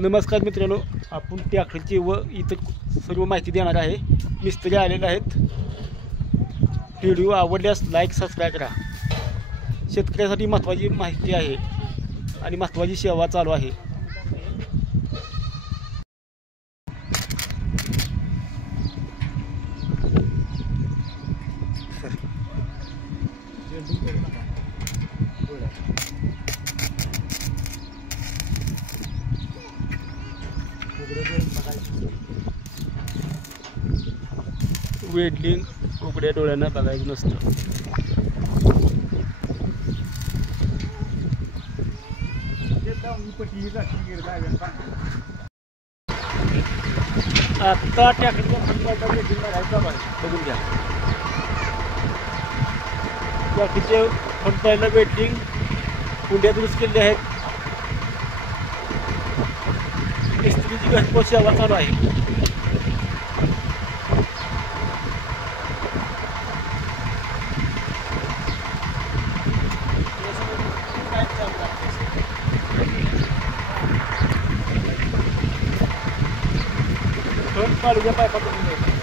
नमस्कार मित्रांनो, आपण ट्रॅक्टरची व इतर सर्व माहिती देणार आहे. मिस्त्री आलेले आहेत. व्हिडिओ आवडल्यास लाईक सबस्क्राईब करा. शेतकऱ्यासाठी महत्त्वाची माहिती आहे आणि महत्त्वाची सेवा चालू आहे. वेल्डिंग उघड्या डोळ्यांना बघायचं नसतं. आता ट्रॅक्टरचा वेल्डिंग बघायचा बघून घ्या. ट्रॅक्टरचे फ्रंट पायला वेल्डिंग कुंड्या दुरुस्त केलेले आहेत. मिस्त्रीची घरपोच सेवा चालू आहे. पाडूच्या पायपा करून द्यायचं.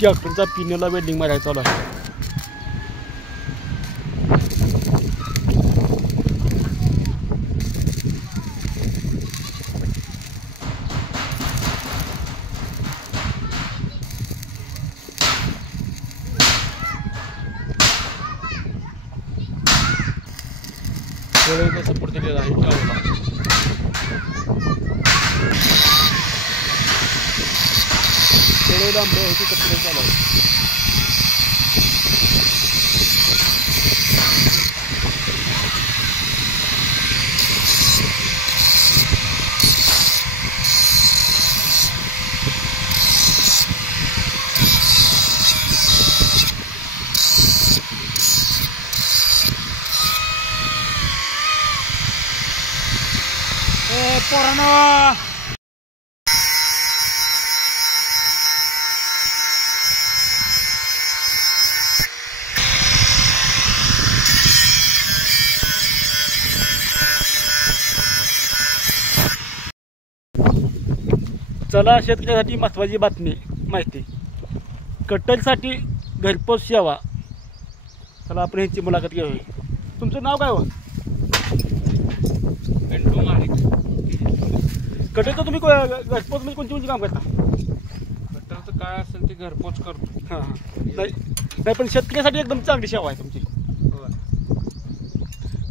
ट्रॅक्टरचा पिनेला वेल्डिंग मारायला चालू आहे. सपोर्ट दिलेला आहे आंबे ह्याची कपडे चालू आहे. पोरांनो, चला शेतकऱ्यासाठी महत्त्वाची माहिती. कटरसाठी घरपोच सेवा. चला आपण ह्यांची मुलाखत घेऊया. तुमचं नाव काय हो? कटरचं तुम्ही घरपोच म्हणजे कोणती काम करता? कटरचं काय असेल ते घरपोच करतो. हां नाही पण शेतकऱ्यासाठी एकदम चांगली सेवा आहे तुमची.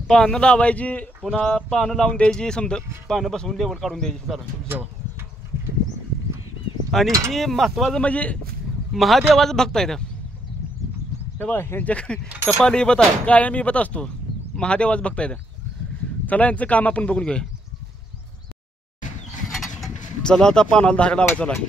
पानं लावायची, पुन्हा पानं लावून द्यायची, समजा पानं बसवून लेवल काढून द्यायची. चालू तुमची सेवा. आणि ही महत्त्वाचं म्हणजे महादेवाचं भक्त आहे. तेव्हा ह्यांच्या कपाल इबत आहे, कायम इबत असतो. महादेवाचं भक्त आहे. चला यांचं काम आपण बघून घेऊया. चला आता पानाला धागा लावायचा आहे.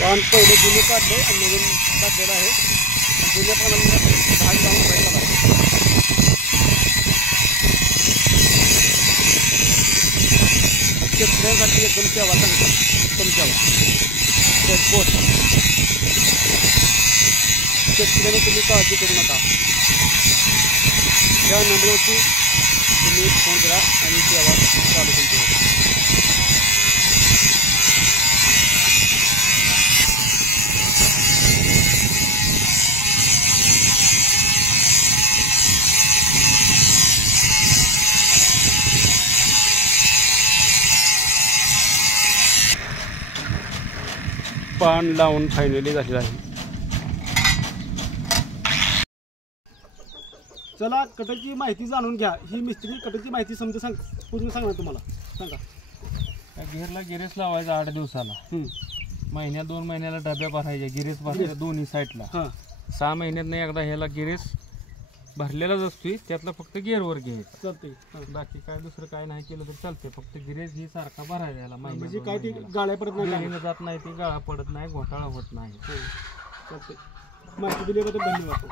पान पहिले जुने काढले आणि नवीन काढलेलं आहे. जुन्या पानाला धागा लावून ठेवायचा आहे. शेतकऱ्यांसाठी एकदम सेवा चांगली, उत्तम सेवा. घरपोच शेतकऱ्याने तुम्ही काळजी करू नका. या नंबरवरती तुम्ही फोन करा आणि सेवा चालू तुमची. पान लावून फायनली झालेलं आहे. चला कटरची माहिती जाणून घ्या. ही मिस्त्री कटरची माहिती समजा पूर्ण सांगणार तुम्हाला. सांगा. घेरला गिरेस लावायचा 8 दिवसाला. महिन्या 2 महिन्याला डब्या भरायच्या, गिरेस भरायच्या दोन्ही साईडला. हां 6 महिन्यात एकदा ह्याला गिरेस भरलेलाच असतोय, त्यातला फक्त गिअरवर घ्यायचा. चालते. बाकी काय दुसरं काय नाही केलं तर चालते, फक्त गिरेस ही सारखा भरायला याला म्हणजे काय ते गाळ्या पडत नाही. महिन्याला जात नाही, ती गाळा पडत नाही, घोटाळा होत नाही. चालते. माहिती दिल्याबद्दल धन्यवाद.